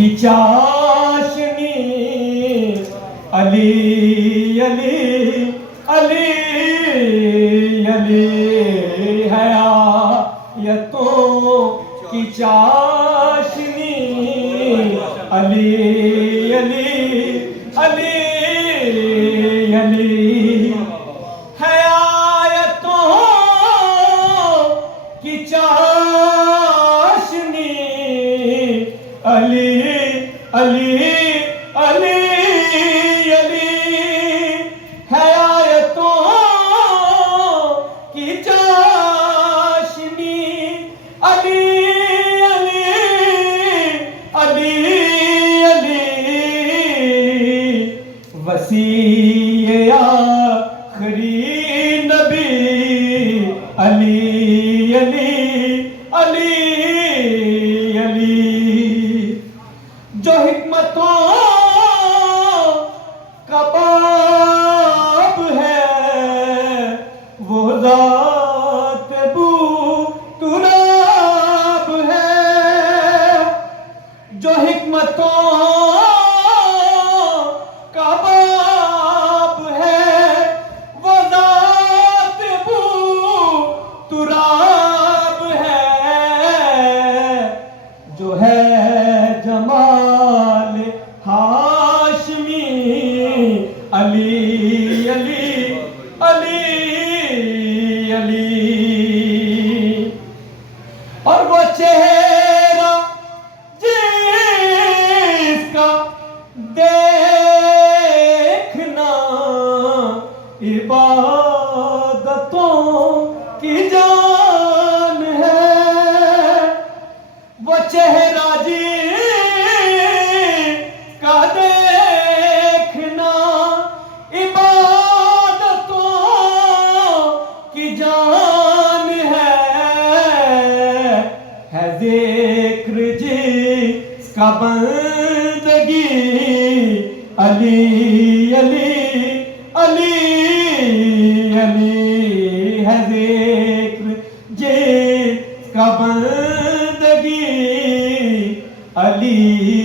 کی چاشنی علی علی علی علی ہے آیتوں کی چاشنی علی علی علی علی ہے آیتوں کی چاشنی علی علی علی علی ہے آیتوں کی چاشنی علی علی علی علی وسیع آخری نبی علی علی علی علی جو حکمتوں کا باب ہے وہ ذات بو تراب ہے جو حکمتوں کا باب ہے وہ ذات بو تراب ہے جو ہے جمال ہاشمی علی علی علی علی اور وہ چہرہ جس کا دیکھنا عبادتوں کی جان ہے وہ چہرہ کا دیکھنا عبادتوں کی جان ہے ذکر جس کا بندگی علی علی علی علی ہے ذکر جس کا بندگی علی